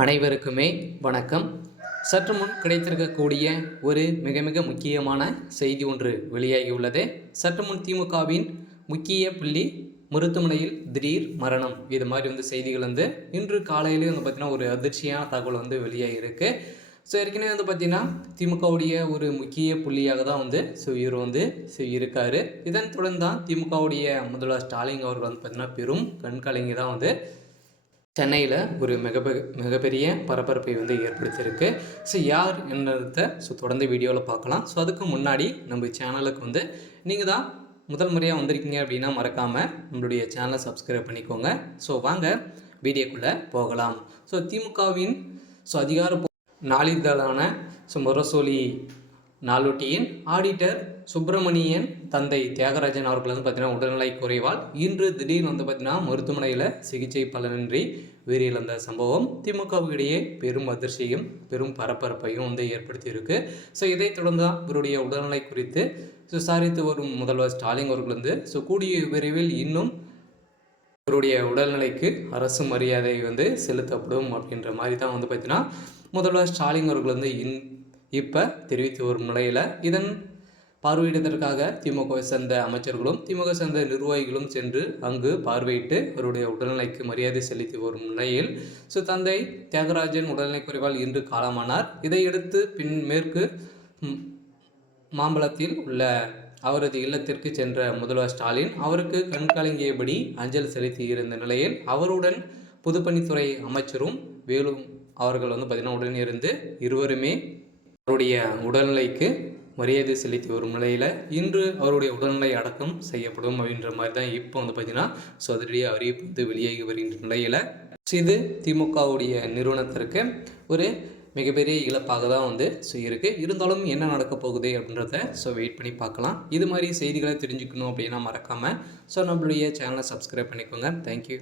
அனைவருக்குமே வணக்கம். சற்று முன் கிடைத்திருக்கக்கூடிய ஒரு மிக மிக முக்கியமான செய்தி ஒன்று வெளியாகியுள்ளது. சற்று முன் திமுகவின் முக்கிய புள்ளி மருத்துவமனையில் திடீர் மரணம், இது மாதிரி செய்திகள் இன்று காலையிலே பார்த்தீங்கன்னா ஒரு அதிர்ச்சியான தகவல் வெளியாகிருக்கு. ஏற்கனவே பார்த்தீங்கன்னா திமுகவுடைய ஒரு முக்கிய புள்ளியாக தான் இவர் இருக்காரு. இதன் தொடர்ந்து தான் திமுகவுடைய முதல்வர் ஸ்டாலின் அவர்கள் பார்த்தீங்கன்னா பெரும் கண்கலங்கி தான் சென்னையில் ஒரு மிகப்பெரிய பரபரப்பை ஏற்படுத்தியிருக்கு. யார் என்னதை தொடர்ந்து வீடியோவில் பார்க்கலாம். அதுக்கு முன்னாடி நம்ம சேனலுக்கு நீங்கள் தான் முதல் முறையாக வந்திருக்கீங்க அப்படின்னா மறக்காமல் நம்மளுடைய சேனலை சப்ஸ்கிரைப் பண்ணிக்கோங்க. வாங்க வீடியோக்குள்ளே போகலாம். திமுகவின் அதிகார நாளிதழான முரசொலி நாளொட்டியின் ஆடிட்டர் சுப்பிரமணியன் தந்தை தியாகராஜன் அவர்கள் பார்த்தீங்கன்னா உடல்நிலை குறைவால் இன்று திடீர்னு பார்த்தீங்கன்னா மருத்துவமனையில் சிகிச்சை பலனின்றி உயிரிழந்த சம்பவம் திமுகவிடையே பெரும் அதிர்ச்சியும் பெரும் பரபரப்பையும் ஏற்படுத்தியிருக்கு. இதைத் தொடர்ந்து தான் இவருடைய உடல்நிலை குறித்து விசாரித்து வரும் முதல்வர் ஸ்டாலின் அவர்கள் கூடிய விரைவில் இன்னும் இவருடைய உடல்நிலைக்கு அரசு மரியாதை செலுத்தப்படும் அப்படின்ற மாதிரி தான் பார்த்தீங்கன்னா முதல்வர் ஸ்டாலின் அவர்கள் இப்போ தெரிவித்து வரும் நிலையில் இதன் பார்வையிடுவதற்காக திமுகவை சேர்ந்த அமைச்சர்களும் திமுக சேர்ந்த நிர்வாகிகளும் சென்று அங்கு பார்வையிட்டு அவருடைய உடல்நிலைக்கு மரியாதை செலுத்தி வரும் நிலையில் தந்தை தியாகராஜன் உடல்நிலை குறைவால் இன்று காலமானார். இதையடுத்து மேற்கு மாம்பலத்தில் உள்ள அவரது இல்லத்திற்கு சென்ற முதல்வர் ஸ்டாலின் அவருக்கு கண்கலங்கியபடி அஞ்சல் செலுத்தி இருந்த நிலையில் அவருடன் பொதுப்பணித்துறை அமைச்சரும் வேலும் அவர்கள் பார்த்தீங்கன்னா உடன் இருந்து இருவருமே அவருடைய உடல்நிலைக்கு மரியாதை செலுத்தி வரும் நிலையில் இன்று அவருடைய உடல்நிலை அடக்கம் செய்யப்படும் அப்படின்ற மாதிரி தான் இப்போ பார்த்தீங்கன்னா அதிரடியாக அறிவிப்பு வெளியாகி வருகின்ற நிலையில் இது திமுகவுடைய நிறுவனத்திற்கு ஒரு மிகப்பெரிய இழப்பாக தான் இருக்குது. இருந்தாலும் என்ன நடக்க போகுது அப்படின்றத வெயிட் பண்ணி பார்க்கலாம். இது மாதிரி செய்திகளை தெரிஞ்சுக்கணும் அப்படின்னா மறக்காமல் நம்மளுடைய சேனலை சப்ஸ்கிரைப் பண்ணிக்கோங்க. தேங்க்யூ.